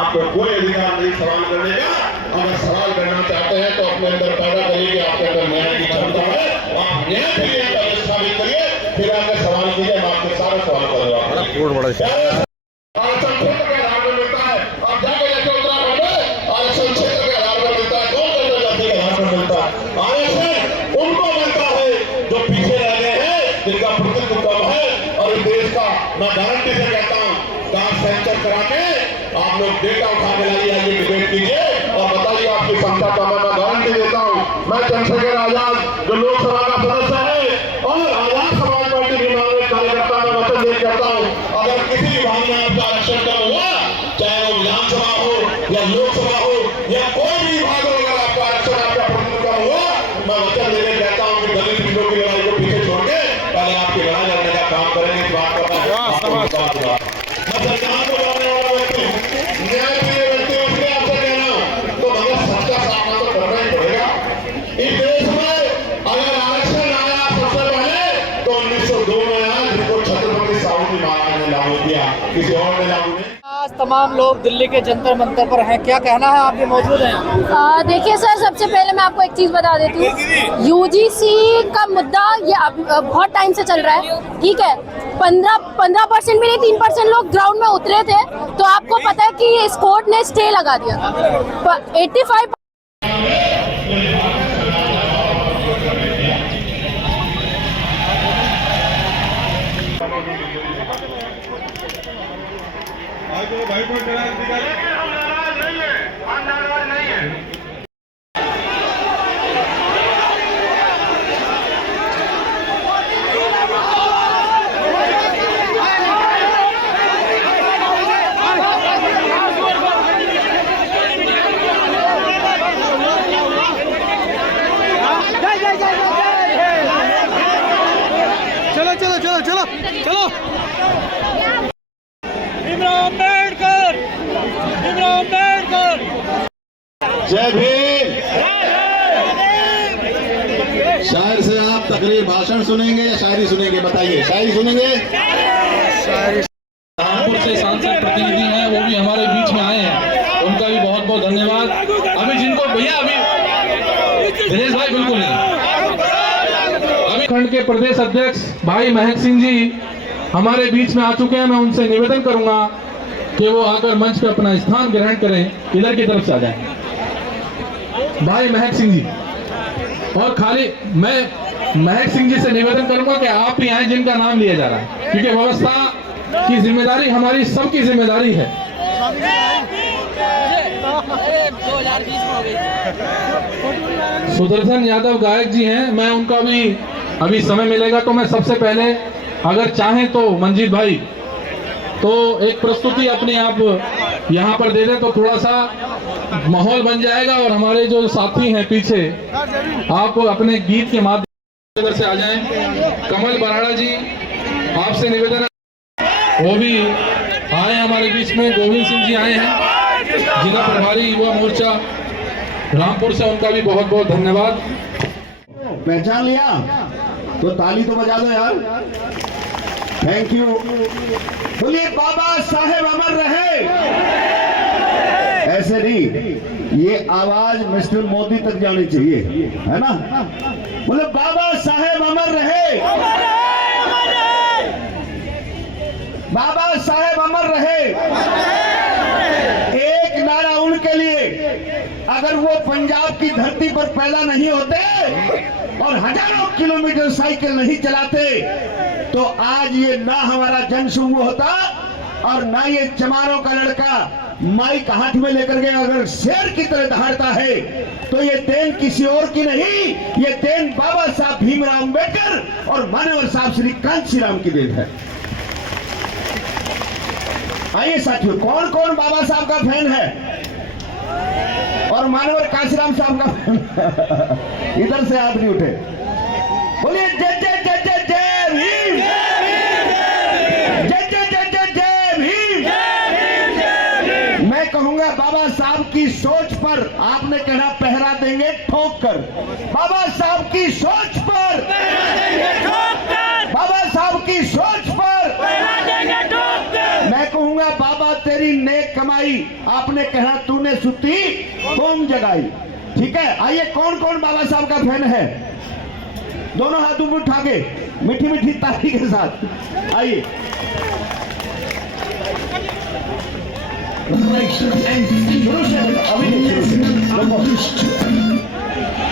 आपको कोई अधिकार नहीं सवाल करने का। अगर सवाल करना चाहते हैं तो अपने अंदर पैदा करिए कि आपके अंदर न्याय की क्षमता है, आप न्याय के लिए साबित करिए, फिर आकर सवाल कीजिए, मैं आपके सारे सवाल करूंगा। आरक्षण क्षेत्र के आधार पर मिलता है, आप जाके लेके उत्तराखंड में आरक्षण क्षेत्र के आधार पर मिलता है, कौन कहता जाति के आधार पर मिलता है? आरक्षण उनको मिलता है जो पीछे रह गए हैं, जिनका प्रतिनिधित्व कम है। और इस देश का मैं गारंटी से कहता हूँ, कास्ट सेंसर करा के आप लोग डेटा उठा के लाइए, आइए डिबेट कीजिए और बताइए आपकी क्षमता का। मैं गारंटी देता हूँ, मैं चंद्रशेखर आजाद जो लोकसभा का सदस्य है और आजाद समाज पार्टी विभाग में कार्यकर्ता में वचन दे कहता हूँ, अगर किसी विभाग में आपका आरक्षण कम हुआ, चाहे वो विधानसभा हो या लोकसभा हो या कोई भी विभाग हो, अगर आपका आरक्षण आपका प्रतिनिधित्व कम हुआ, मैं वचन देकर कहता हूँ कि दलित हिंदुओं की लड़ाई को पीछे छोड़ के पहले आपकी लड़ाई लड़ने का काम करेंगे। इस बात का न्याय प्रिय व्यक्ति उसके आपसे कह रहा हूं, तो मगर सच्चा सामना तो करना ही पड़ेगा। इस देश में अगर आरक्षण आया सबसे पहले तो 1902 में आया, जिसको छत्रपति साहू महाराज ने लागू किया, किसी और ने लागू नहीं। आज तमाम लोग दिल्ली के जंतर मंतर पर हैं, क्या कहना है? आप भी मौजूद हैं। देखिए सर, सबसे पहले मैं आपको एक चीज़ बता देती हूँ, यूजीसी का मुद्दा ये बहुत टाइम से चल रहा है, ठीक है। 15% भी नहीं, 3% लोग ग्राउंड में उतरे थे, तो आपको पता है कि इस कोर्ट ने स्टे लगा दिया था। 85 चलो भीमराव अम्बेडकर, भीमराव अम्बेडकर। जय भीम। शायर से आप तकरीर भाषण सुनेंगे या शायरी सुनेंगे? बताइए, शायरी सुनेंगे? कानपुर से सांसद प्रतिनिधि हैं, वो भी हमारे बीच में आए हैं, उनका भी बहुत बहुत धन्यवाद। अभी जिनको भैया अभी दिनेश भाई बिल्कुल नहीं, अभी खंड के प्रदेश अध्यक्ष भाई महक सिंह जी हमारे बीच में आ चुके हैं। मैं उनसे निवेदन करूंगा कि वो आकर मंच पे अपना स्थान ग्रहण करें, इधर की तरफ से आ जाएं। भाई महक सिंह जी, और खाली मैं महक सिंह जी से निवेदन करूंगा कि आप ही आए जिनका नाम लिया जा रहा है, क्योंकि व्यवस्था की जिम्मेदारी हमारी सबकी जिम्मेदारी है। सुदर्शन यादव गायक जी हैं, मैं उनका भी अभी समय मिलेगा तो मैं सबसे पहले, अगर चाहें तो मंजीत भाई, तो एक प्रस्तुति अपनी आप यहाँ पर दे दें तो थोड़ा सा माहौल बन जाएगा। और हमारे जो साथी हैं पीछे, आप अपने गीत के माध्यम से आ जाएं। कमल बराड़ा जी, आपसे निवेदन है, वो भी आए हमारे बीच में। गोविंद सिंह जी आए हैं, जिला प्रभारी युवा मोर्चा रामपुर से, उनका भी बहुत बहुत धन्यवाद। पहचान लिया तो ताली तो बजा दो यार। Thank you. बोलिए बाबा साहेब अमर रहे। ऐसे नहीं, ये आवाज मिस्टर मोदी तक जानी चाहिए, है ना? बोले बाबा साहेब अमर रहे, बाबा साहेब अमर रहे। एक नारा उनके लिए, अगर वो पंजाब की धरती पर पैदा नहीं होते और हजारों किलोमीटर साइकिल नहीं चलाते तो आज ये ना हमारा जनसमूह होता और ना ये चमारों का लड़का माइक हाथ में लेकर के अगर शेर की तरह दहाड़ता है, तो ये देन किसी और की नहीं, ये देन बाबा साहब भीमराव अम्बेडकर और मानवर साहब श्री कांची राम की देन है। आइए साथियों, कौन कौन बाबा साहब का फैन है और मानवर कांशीराम साहब का फैन? इधर से हाथ नहीं उठे। बोलिए जय जय जय जय जय भीम, जय जय जय जय जय भीम। मैं कहूंगा बाबा साहब की सोच पर, आपने कहना पहरा देंगे ठोक कर। बाबा साहब की सोच पर, बाबा साहब की सोच पर मैं कहूंगा बाबा तेरी नेक कमाई, आपने कहना तूने सुती कौन जगाई। ठीक है, आइए कौन कौन बाबा साहब का फैन है, दोनों हाथ ऊपर उठा के मीठी मीठी ताली के साथ आइए।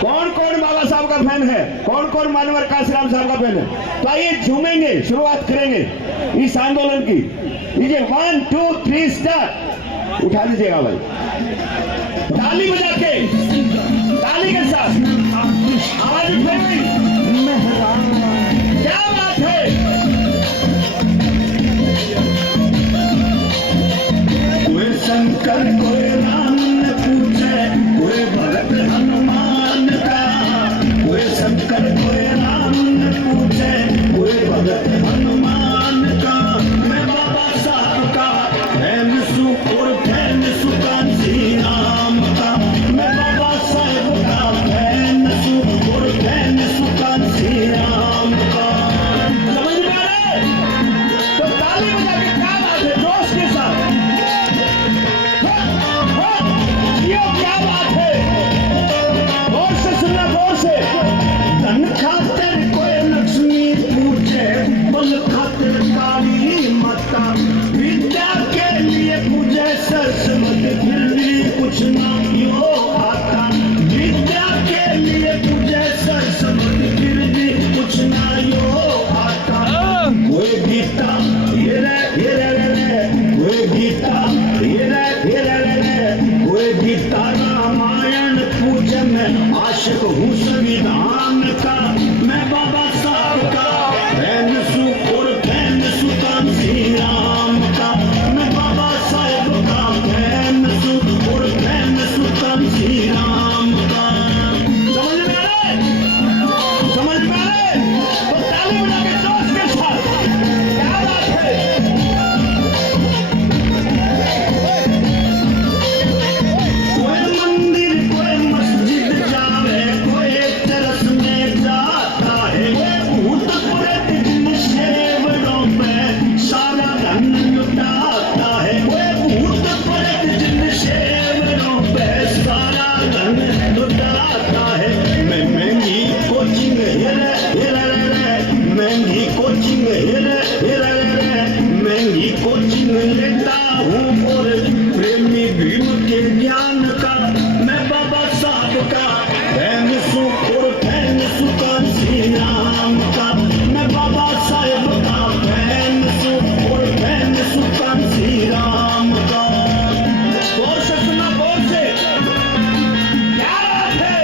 कौन कौन बाबा साहब का फैन है, कौन कौन मानवर काशीराम साहब का फैन है, तो आइए झूमेंगे, शुरुआत करेंगे इस आंदोलन की। लीजिए 1 2 3 स्टार्ट, उठा लीजिएगा भाई, ताली बजा के, ताली के साथ आवाज उठाई। क्या बात है, कोई शंकर कोई राम न पूछे, कोई भगत हनुमान का, कोई शंकर कोई राम न पूछे, कोई भगत हनुमान का। मैं बाबा साहब का फैन सु और फैन सु कांसी राम का। मैं बाबा साहब का फैन सु और फैन सु कांसी राम का। समझ में आ रहा है? तो ताली बजा के क्या बात है, जोश के साथ ये क्या बात है, गौर से सुनना, गौर से। धन खातिर कोई लक्ष्मी पूछे, बल खातिर काली माता, विद्या के लिए पूजे सरस्वती, फिर भी कुछ ना यो आता। विद्या के लिए पूजे सरस्वती, फिर भी कुछ ना यो आता। कोई गीता ये रे कोई गीता ये रे कोई गीता रामायण पूजे, मैं आशिक हूँ संविधान का। मैं बाबा साहब का फैन सु और फैन सु कांसी राम का। मैं बाबा साहब का फैन सु और फैन सु कांसी राम का। समझ में आ रहा है? समझ में आ रहा है? तो ताली बजा के जोश के साथ, क्या बात है। कोई मंदिर कोई मस्जिद जावे, कोई चरस में जाता है, भूत प्रेत जिन शेवड़ों पे सारा धन लुटाता है। कोई भूत प्रेत जिन शेवड़ों पे सारा धन लुटाता है। मैं महंगी कोचिंग महंगी कोचिंग महंगी कोचिंग लेता हूँ और प्रेमी भीम के ज्ञान का। मैं बाबा साहब का फैन सु और फैन सु कांसी राम का। मैं बाबा साहब का फैन सु और फैन सु कांसी राम का। गौर से सुना, गौर से, क्या बात है।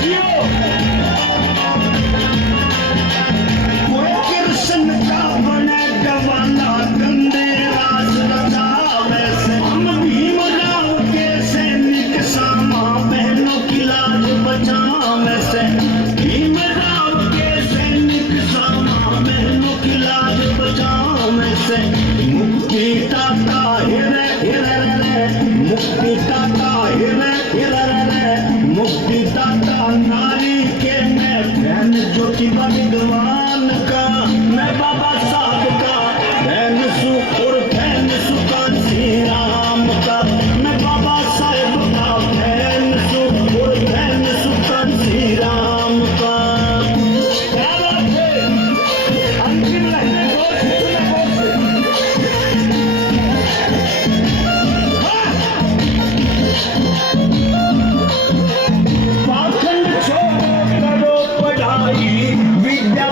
जियो। कोई कृष्ण का बने गवाला, गंदे राज रचावे से। हम भीमराव के सैनिक सामा, बहनों की लाज बचावे से। भीमराव के सैनिक सामा, बहनों की लाज बचावे से। मुक्ति दाता हिरे मुक्ति दाता हिरे मुक्ति दाता नारी के। मैं फैन ज्योतिबा विद्वान का। मैं बाबा साहब का फैन सु और फैन सु कांसी राम का। मैं बाबा साहब का फैन सु और फैन सु कांसी राम का। क्या बात है, अंतिम लाइन गौर से सुना, गौर से। पाखंड छोड़ो, करो पढ़ाई, विद्या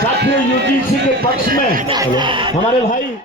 साथियों यूजीसी के पक्ष में हमारे भाई